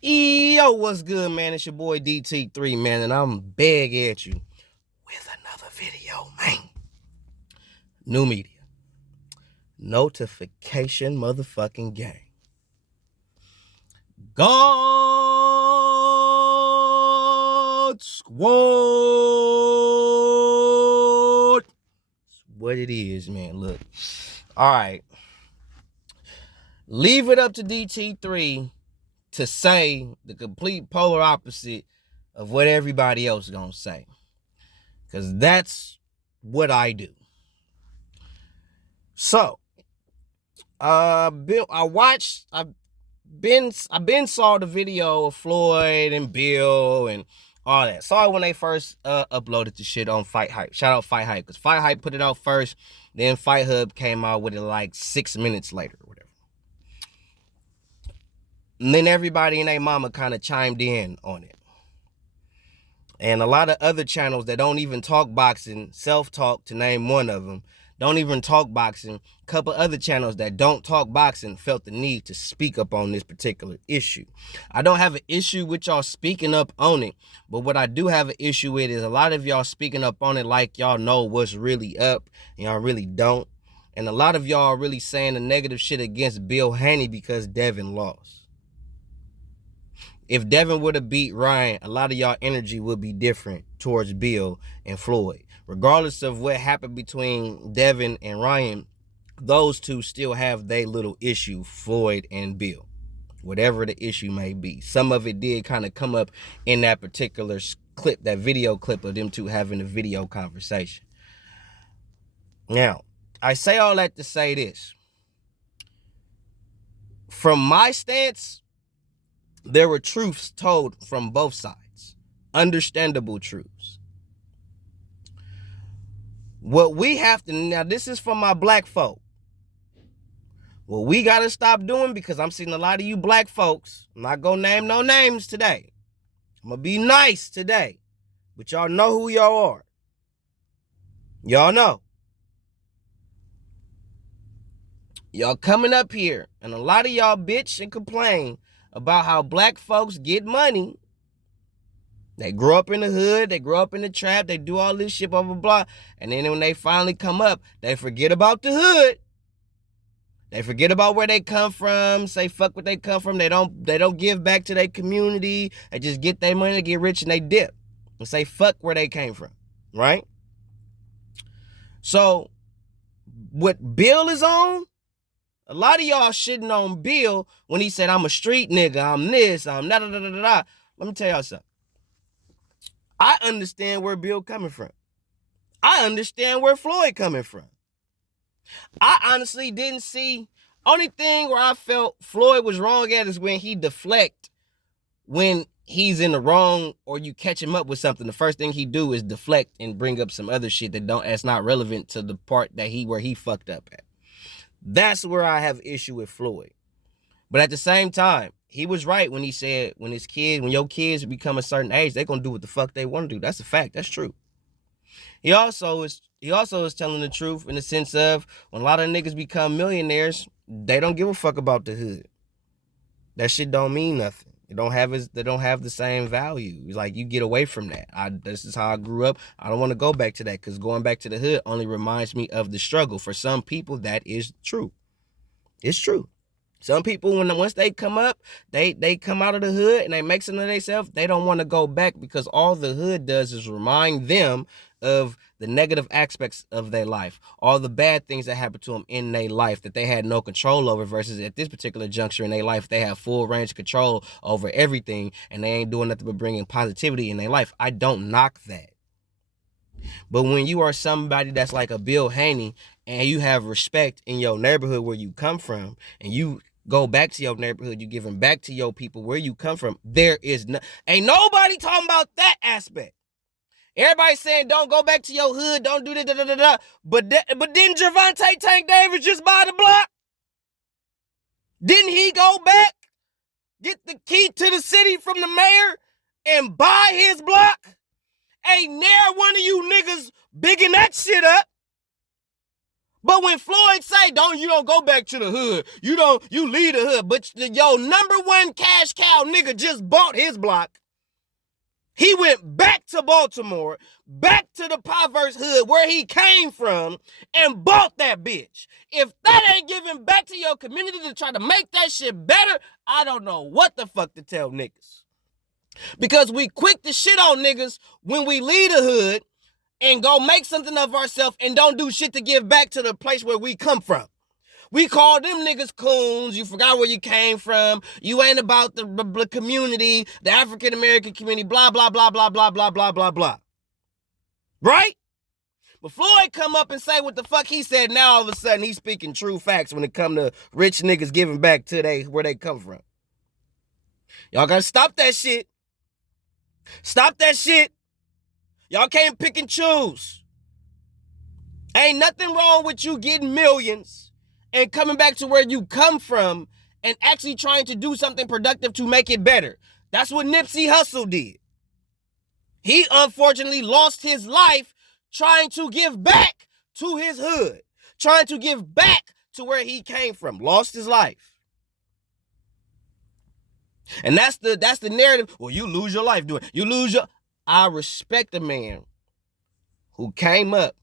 Yo, what's good, man? It's your boy DT3, man, and I'm big at you with another video, man. New media. Notification motherfucking gang. God Squad. That's what it is, man. Look. All right. Leave it up to DT3 to say the complete polar opposite of what everybody else is gonna say. Because that's what I do. So, Bill, I've been saw the video of Floyd and Bill and all that. Saw it when they first uploaded the shit on Fight Hype. Shout out Fight Hype, because Fight Hype put it out first, then Fight Hub came out with it like 6 minutes later or whatever. And then everybody and their mama kind of chimed in on it. And a lot of other channels that don't even talk boxing, self-talk to name one of them, don't even talk boxing. A couple other channels that don't talk boxing felt the need to speak up on this particular issue. I don't have an issue with y'all speaking up on it, but what I do have an issue with is a lot of y'all speaking up on it like y'all know what's really up, and y'all really don't. And a lot of y'all are really saying the negative shit against Bill Haney because Devin lost. If Devin would have beat Ryan, a lot of y'all energy would be different towards Bill and Floyd. Regardless of what happened between Devin and Ryan, those two still have their little issue, Floyd and Bill. Whatever the issue may be. Some of it did kind of come up in that particular clip, that video clip of them two having a video conversation. Now, I say all that to say this. From my stance, there were truths told from both sides. Understandable truths. What we have to, now this is for my black folk. What we got to stop doing, because I'm seeing a lot of you black folks, I'm not going to name no names today. I'm going to be nice today. But y'all know who y'all are. Y'all know. Y'all coming up here, and a lot of y'all bitch and complain about how black folks get money. They grow up in the hood, they grow up in the trap, they do all this shit, blah, blah, blah. And then when they finally come up, they forget about the hood. They forget about where they come from, say fuck what they come from. They don't give back to their community. They just get their money, get rich, and they dip. And say fuck where they came from, right? So, what Bill is on, a lot of y'all shitting on Bill when he said, I'm a street nigga, I'm this, I'm da da da da da. Let me tell y'all something. I understand where Bill coming from. I understand where Floyd coming from. I honestly didn't see, only thing where I felt Floyd was wrong at is when he deflect when he's in the wrong or you catch him up with something. The first thing he do is deflect and bring up some other shit that's not relevant to the part that where he fucked up at. That's where I have issue with Floyd. But at the same time, he was right when he said when your kids become a certain age, they're gonna do what the fuck they want to do. That's a fact. That's true. He also is telling the truth in the sense of when a lot of niggas become millionaires, they don't give a fuck about the hood. That shit don't mean nothing. They don't have the same value. It's like you get away from that. This is how I grew up. I don't want to go back to that, because going back to the hood only reminds me of the struggle. For some people, that is true. It's true. Some people, once they come up, they come out of the hood and they make something of themselves, they don't want to go back, because all the hood does is remind them of the negative aspects of their life, all the bad things that happened to them in their life that they had no control over, versus at this particular juncture in their life, they have full range control over everything, and they ain't doing nothing but bringing positivity in their life. I don't knock that. But when you are somebody that's like a Bill Haney, and you have respect in your neighborhood where you come from, and you go back to your neighborhood, you giving back to your people where you come from, ain't nobody talking about that aspect. Everybody saying don't go back to your hood, don't do that, but didn't Gervonta Tank Davis just buy the block? Didn't he go back, get the key to the city from the mayor, and buy his block? Ain't near one of you niggas bigging that shit up. But when Floyd say, you don't go back to the hood. You leave the hood. But your number one cash cow nigga just bought his block. He went back to Baltimore, back to the perverse hood where he came from, and bought that bitch. If that ain't giving back to your community to try to make that shit better, I don't know what the fuck to tell niggas. Because we quick to shit on niggas when we leave the hood and go make something of ourselves and don't do shit to give back to the place where we come from. We call them niggas coons. You forgot where you came from. You ain't about the community, the African-American community, blah, blah, blah, blah, blah, blah, blah, blah, blah. Right? But Floyd come up and say what the fuck he said. Now all of a sudden he's speaking true facts when it come to rich niggas giving back to where they come from. Y'all gotta stop that shit. Stop that shit. Y'all can't pick and choose. Ain't nothing wrong with you getting millions and coming back to where you come from and actually trying to do something productive to make it better. That's what Nipsey Hussle did. He unfortunately lost his life trying to give back to his hood, trying to give back to where he came from. Lost his life. And that's the narrative. Well, you lose your life doing it. You lose your... I respect a man who came up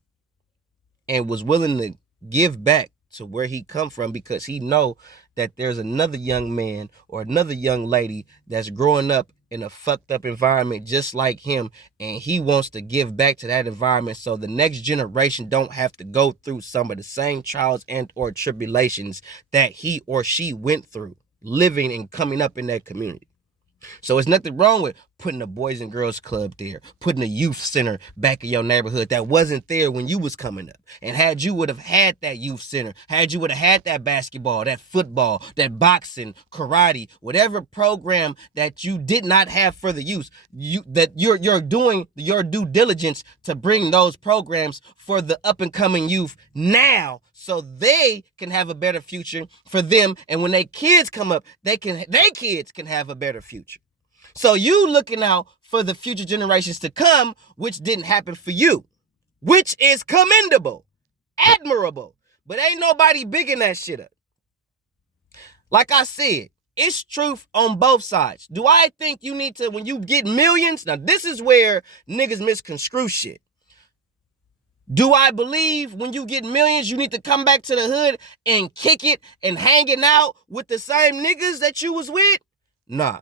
and was willing to give back to where he come from because he know that there's another young man or another young lady that's growing up in a fucked up environment just like him, and he wants to give back to that environment so the next generation don't have to go through some of the same trials and or tribulations that he or she went through living and coming up in that community. So it's nothing wrong with putting a Boys and Girls Club there, putting a youth center back in your neighborhood that wasn't there when you was coming up. And had you would have had that youth center, had you would have had that basketball, that football, that boxing, karate, whatever program that you did not have for the youth, you're doing your due diligence to bring those programs for the up and coming youth now so they can have a better future for them. And when their kids come up, their kids can have a better future. So you looking out for the future generations to come, which didn't happen for you, which is commendable, admirable, but ain't nobody bigging that shit up. Like I said, it's truth on both sides. Do I think you need to, when you get millions, now this is where niggas misconstrue shit. Do I believe when you get millions, you need to come back to the hood and kick it and hanging out with the same niggas that you was with? Nah.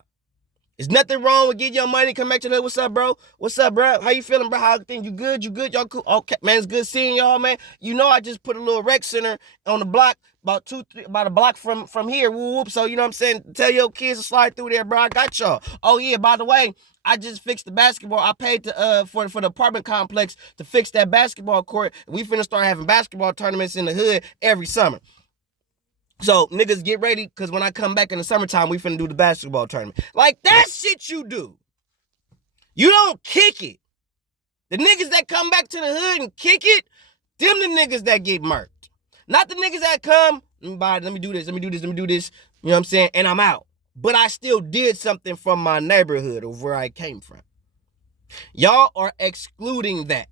There's nothing wrong with getting your money, come back to the hood. What's up, bro? What's up, bro? How you feeling, bro? How you think? You good? You good? Y'all cool? Okay, man, it's good seeing y'all, man. You know I just put a little rec center on the block, about a block from here. Whoop. So, you know what I'm saying? Tell your kids to slide through there, bro. I got y'all. Oh, yeah, by the way, I just fixed the basketball. I paid for the apartment complex to fix that basketball court. We finna start having basketball tournaments in the hood every summer. So niggas get ready, because when I come back in the summertime, we finna do the basketball tournament. Like, that shit you do. You don't kick it. The niggas that come back to the hood and kick it, them the niggas that get murked. Not the niggas that come, let me do this. You know what I'm saying? And I'm out. But I still did something from my neighborhood of where I came from. Y'all are excluding that.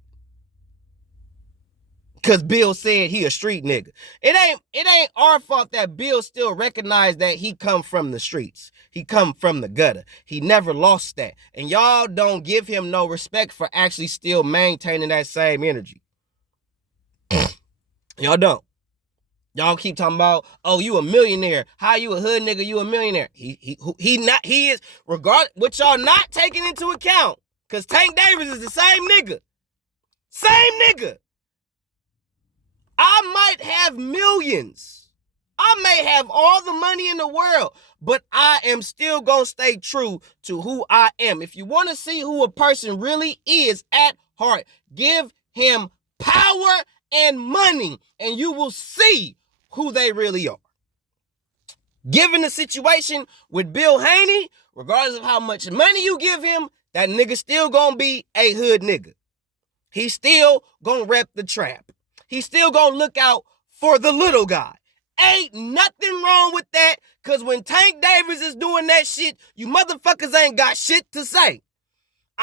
Because Bill said he a street nigga. It ain't our fault that Bill still recognized that he come from the streets. He come from the gutter. He never lost that. And y'all don't give him no respect for actually still maintaining that same energy. Y'all don't. Y'all keep talking about, oh, you a millionaire. How you a hood nigga? You a millionaire. He is, regardless, what y'all not taking into account, because Tank Davis is the same nigga. Same nigga. I might have millions. I may have all the money in the world, but I am still going to stay true to who I am. If you want to see who a person really is at heart, give him power and money, and you will see who they really are. Given the situation with Bill Haney, regardless of how much money you give him, that nigga still going to be a hood nigga. He still going to rep the trap. He's still gonna look out for the little guy. Ain't nothing wrong with that, because when Tank Davis is doing that shit, you motherfuckers ain't got shit to say.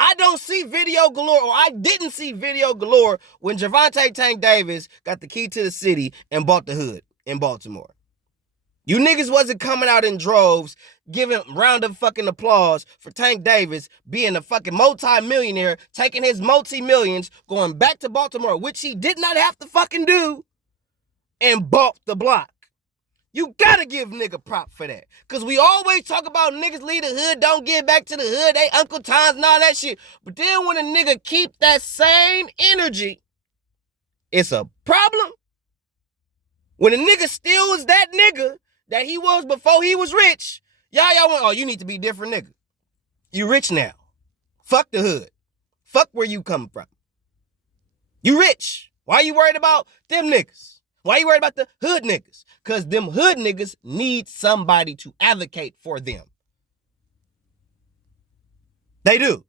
I don't see video galore, or I didn't see video galore when Gervonta Tank Davis got the key to the city and bought the hood in Baltimore. You niggas wasn't coming out in droves giving round of fucking applause for Tank Davis being a fucking multi-millionaire, taking his multi-millions, going back to Baltimore, which he did not have to fucking do, and bought the block. You gotta give nigga prop for that. Cause we always talk about niggas leave the hood, don't give back to the hood, they Uncle Toms and all that shit. But then when a nigga keep that same energy, it's a problem. When a nigga still is that nigga that he was before he was rich, y'all want, oh, you need to be different nigga. You rich now. Fuck the hood. Fuck where you come from. You rich. Why you worried about them niggas? Why you worried about the hood niggas? Because them hood niggas need somebody to advocate for them. They do.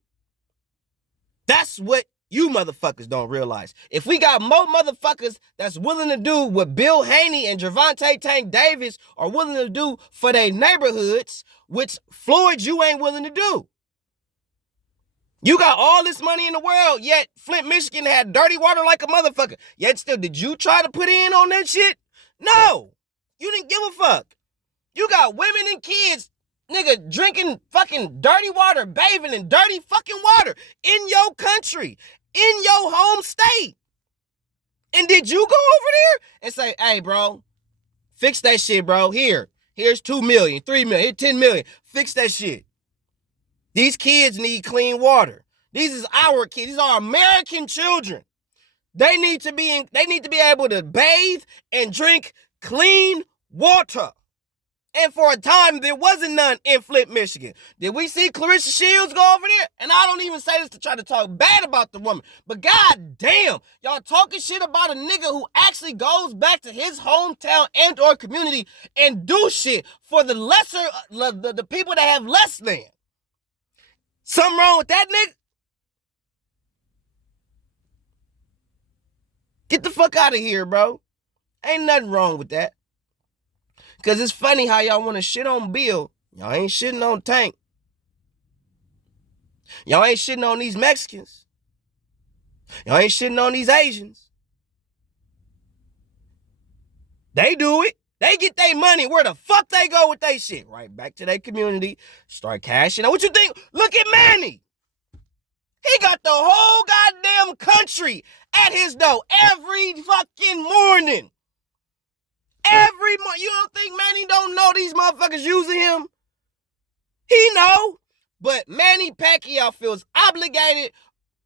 That's what you motherfuckers don't realize. If we got more motherfuckers that's willing to do what Bill Haney and Gervonta Tank Davis are willing to do for their neighborhoods, which Floyd, you ain't willing to do. You got all this money in the world, yet Flint, Michigan had dirty water like a motherfucker. Yet still, did you try to put in on that shit? No. You didn't give a fuck. You got women and kids, nigga, drinking fucking dirty water, bathing in dirty fucking water in your country, in your home state. And did you go over there and say, hey, bro, fix that shit, bro. Here's 2 million, 3 million, here's 10 million. Fix that shit. These kids need clean water. These is our kids. These are American children. They need to be able to bathe and drink clean water. And for a time, there wasn't none in Flint, Michigan. Did we see Clarissa Shields go over there? And I don't even say this to try to talk bad about the woman. But god damn, y'all talking shit about a nigga who actually goes back to his hometown and or community and do shit for the lesser, the people that have less than. Something wrong with that nigga? Get the fuck out of here, bro. Ain't nothing wrong with that. Because it's funny how y'all want to shit on Bill. Y'all ain't shitting on Tank. Y'all ain't shitting on these Mexicans. Y'all ain't shitting on these Asians. They do it. They get their money. Where the fuck they go with their shit? Right back to their community. Start cashing out. What you think? Look at Manny. He got the whole goddamn country at his door every fucking morning. Every month. You don't think Manny don't know these motherfuckers using him? He know. But Manny Pacquiao feels obligated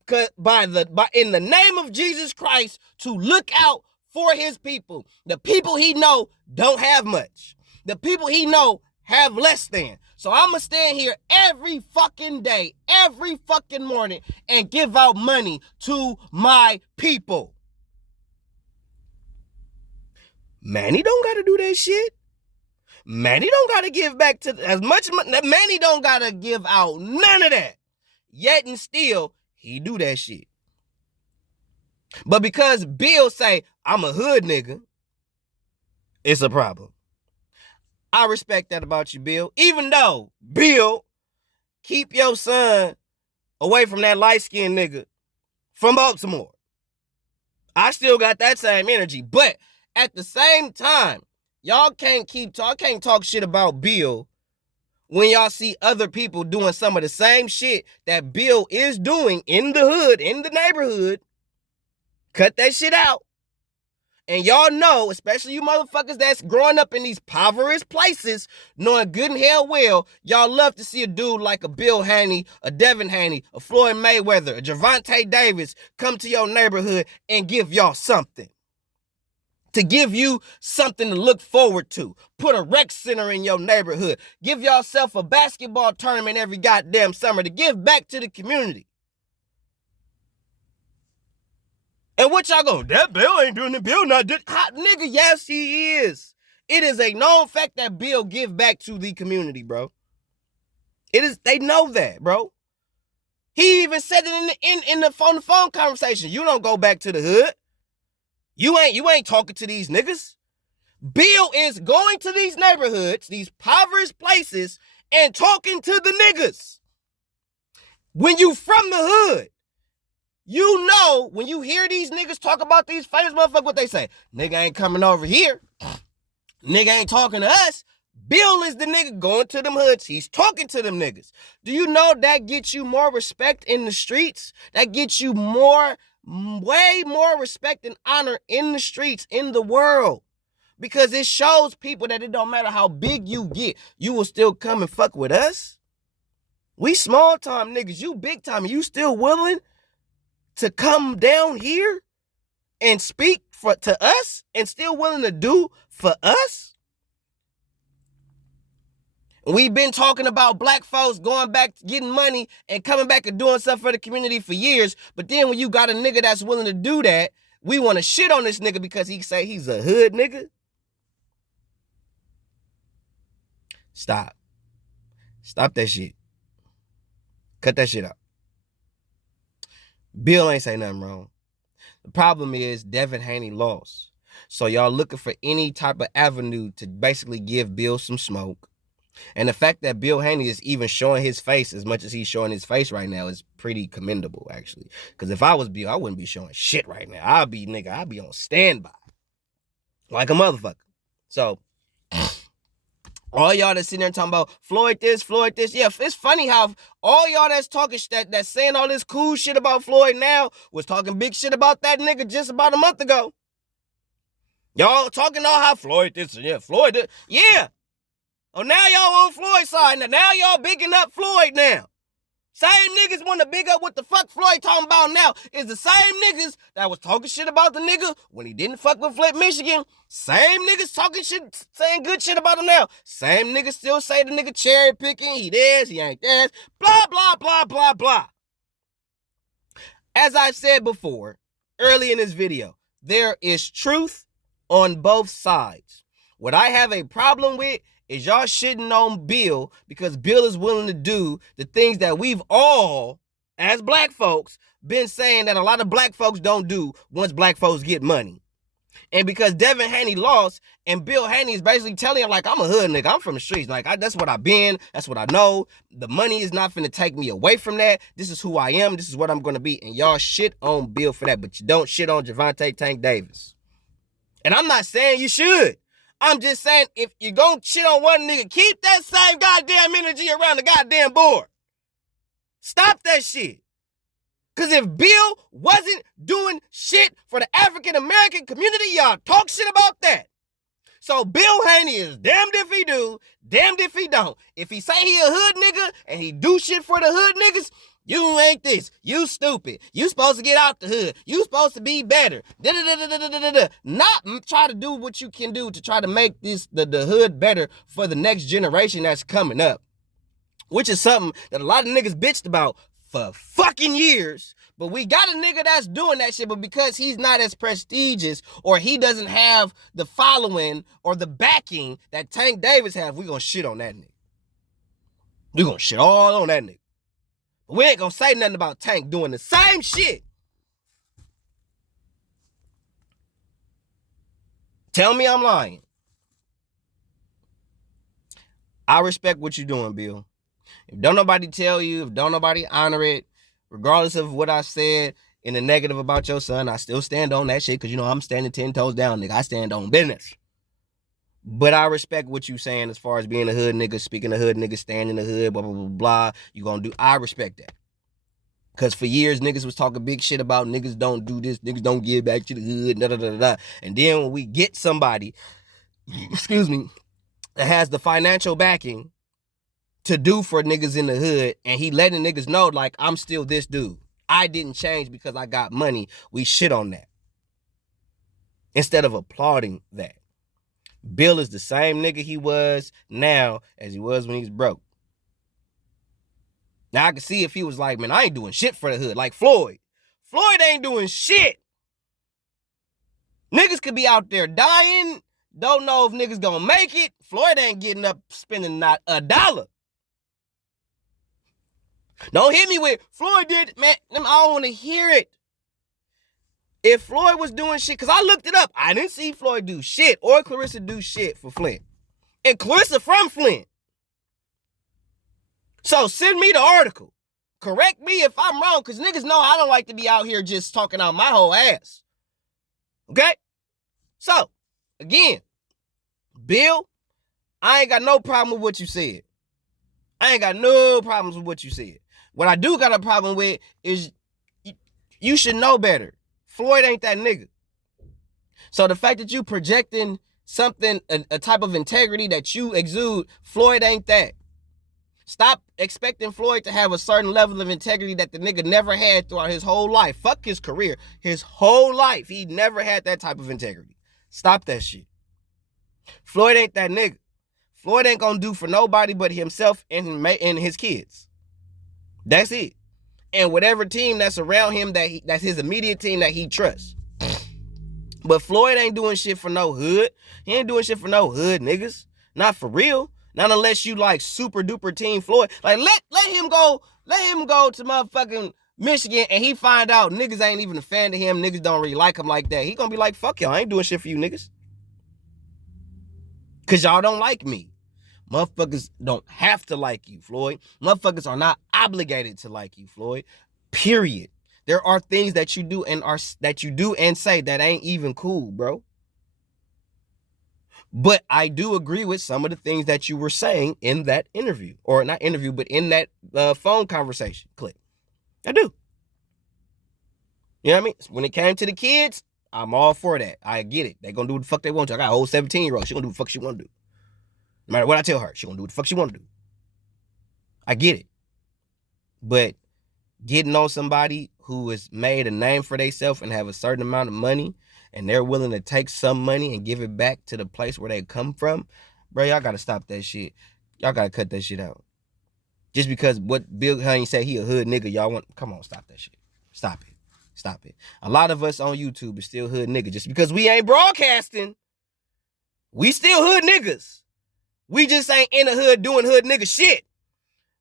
in the name of Jesus Christ to look out for his people. The people he know don't have much. The people he know have less than. So I'm going to stand here every fucking day, every fucking morning, and give out money to my people. Manny don't got to do that shit. Manny don't got to give back to as much money. Manny don't got to give out none of that. Yet and still, he do that shit. But because Bill say, I'm a hood nigga, it's a problem. I respect that about you, Bill. Even though, Bill, keep your son away from that light-skinned nigga from Baltimore. I still got that same energy. But at the same time, y'all can't talk shit about Bill when y'all see other people doing some of the same shit that Bill is doing in the hood, in the neighborhood. Cut that shit out. And y'all know, especially you motherfuckers that's growing up in these impoverished places, knowing good and hell well, y'all love to see a dude like a Bill Haney, a Devin Haney, a Floyd Mayweather, a Gervonta Davis come to your neighborhood and give y'all something. To give you something to look forward to. Put a rec center in your neighborhood. Give yourself a basketball tournament every goddamn summer to give back to the community. And what y'all go, that Bill ain't doing it. Bill not doing it. Nigga, yes, he is. It is a known fact that Bill give back to the community, bro. It is, they know that, bro. He even said it in the phone conversation. You don't go back to the hood. You ain't talking to these niggas. Bill is going to these neighborhoods, these impoverished places, and talking to the niggas. When you from the hood, you know when you hear these niggas talk about these famous motherfuckers, what they say? Nigga ain't coming over here. Nigga ain't talking to us. Bill is the nigga going to them hoods. He's talking to them niggas. Do you know that gets you more respect in the streets? That gets you way more respect and honor in the streets, in the world. Because it shows people that it don't matter how big you get, you will still come and fuck with us. We small time niggas, you big time, you still willing to come down here and speak to us and still willing to do for us? We've been talking about black folks going back, getting money and coming back and doing stuff for the community for years. But then when you got a nigga that's willing to do that, we want to shit on this nigga because he say he's a hood nigga. Stop. Stop that shit. Cut that shit out. Bill ain't say nothing wrong. The problem is Devin Haney lost. So y'all looking for any type of avenue to basically give Bill some smoke. And the fact that Bill Haney is even showing his face as much as he's showing his face right now is pretty commendable, actually. Because if I was Bill, I wouldn't be showing shit right now. I'd be on standby. Like a motherfucker. So, all y'all that's sitting there talking about Floyd this. Yeah, it's funny how all y'all that's talking that's saying all this cool shit about Floyd now was talking big shit about that nigga just about a month ago. Y'all talking all how Floyd this. Yeah, Floyd this. Yeah. Oh, now y'all on Floyd's side. Now y'all bigging up Floyd now. Same niggas want to big up what the fuck Floyd talking about now is the same niggas that was talking shit about the nigga when he didn't fuck with Flint, Michigan. Same niggas talking shit, saying good shit about him now. Same niggas still say the nigga cherry picking. He this, he ain't this. Blah, blah, blah, blah, blah. As I've said before, early in this video, there is truth on both sides. What I have a problem with is y'all shitting on Bill because Bill is willing to do the things that we've all, as black folks, been saying that a lot of black folks don't do once black folks get money. And because Devin Haney lost, and Bill Haney is basically telling him, like, I'm a hood nigga, I'm from the streets. Like, that's what I've been, that's what I know. The money is not finna take me away from that. This is who I am, this is what I'm gonna be. And y'all shit on Bill for that, but you don't shit on Javante Tank Davis. And I'm not saying you should. I'm just saying, if you're gonna shit on one nigga, keep that same goddamn energy around the goddamn board. Stop that shit. Because if Bill wasn't doing shit for the African-American community, y'all talk shit about that. So Bill Haney is damned if he do, damned if he don't. If he say he a hood nigga and he do shit for the hood niggas, you ain't this. You stupid. You supposed to get out the hood. You supposed to be better. Not try to do what you can do to try to make this the hood better for the next generation that's coming up. Which is something that a lot of niggas bitched about for fucking years. But we got a nigga that's doing that shit, but because he's not as prestigious or he doesn't have the following or the backing that Tank Davis have, we gonna shit on that nigga. We gonna shit all on that nigga. We ain't gonna say nothing about Tank doing the same shit. Tell me I'm lying. I respect what you're doing, Bill. If don't nobody tell you, if don't nobody honor it, regardless of what I said in the negative about your son, I still stand on that shit because, you know, I'm standing 10 toes down, nigga. I stand on business. But I respect what you saying as far as being a hood nigga, speaking a hood nigga, standing in the hood, blah, blah, blah, blah. You gonna do, I respect that. Because for years, niggas was talking big shit about niggas don't do this, niggas don't give back to the hood, da, da, da, da. And then when we get somebody, excuse me, that has the financial backing to do for niggas in the hood, and he letting niggas know, like, I'm still this dude. I didn't change because I got money. We shit on that. Instead of applauding that. Bill is the same nigga he was now as he was when he was broke. Now I can see if he was like, man, I ain't doing shit for the hood. Like Floyd. Floyd ain't doing shit. Niggas could be out there dying. Don't know if niggas gonna make it. Floyd ain't getting up spending not $1. Don't hit me with, Floyd did, man, I don't want to hear it. If Floyd was doing shit, because I looked it up, I didn't see Floyd do shit or Clarissa do shit for Flint. And Clarissa from Flint. So send me the article. correct me if I'm wrong, because niggas know I don't like to be out here just talking out my whole ass. Okay? So, again, Bill, I ain't got no problem with what you said. I ain't got no problems with what you said. What I do got a problem with is you should know better. Floyd ain't that nigga. So the fact that you projecting something, a type of integrity that you exude, Floyd ain't that. Stop expecting Floyd to have a certain level of integrity that the nigga never had throughout his whole life. Fuck his career. His whole life, he never had that type of integrity. Stop that shit. Floyd ain't that nigga. Floyd ain't gonna do for nobody but himself and his kids. That's it. And whatever team that's around him that's his immediate team that he trusts. But Floyd ain't doing shit for no hood. He ain't doing shit for no hood niggas. Not for real. Not unless you like super duper team Floyd. Like let him go to motherfucking Michigan and he find out niggas ain't even a fan of him. Niggas don't really like him like that. He gonna be like, fuck y'all, I ain't doing shit for you niggas. Cause y'all don't like me. Motherfuckers don't have to like you, Floyd. Motherfuckers are not obligated to like you, Floyd. Period. There are things that you do and say that ain't even cool, bro. But I do agree with some of the things that you were saying in that interview. Or not interview, but in that phone conversation clip. I do. You know what I mean? When it came to the kids, I'm all for that. I get it. They gonna do what the fuck they want to. I got a whole 17-year-old. She gonna do what the fuck she want to do. No matter what I tell her, she gonna do what the fuck she want to do. I get it. But getting on somebody who has made a name for themselves and have a certain amount of money and they're willing to take some money and give it back to the place where they come from, bro, y'all gotta stop that shit. Y'all gotta cut that shit out. Just because what Bill Haney said he a hood nigga, y'all want, come on, stop that shit. Stop it. Stop it. A lot of us on YouTube is still hood niggas. Just because we ain't broadcasting, we still hood niggas. We just ain't in the hood doing hood nigga shit.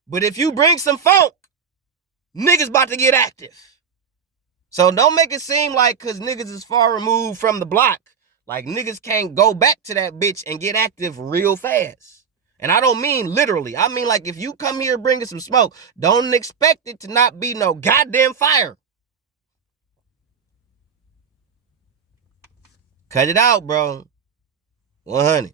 But if you bring some funk, niggas about to get active. So don't make it seem like because niggas is far removed from the block, like niggas can't go back to that bitch and get active real fast. And I don't mean literally. I mean like if you come here bringing some smoke, don't expect it to not be no goddamn fire. Cut it out, bro. 100.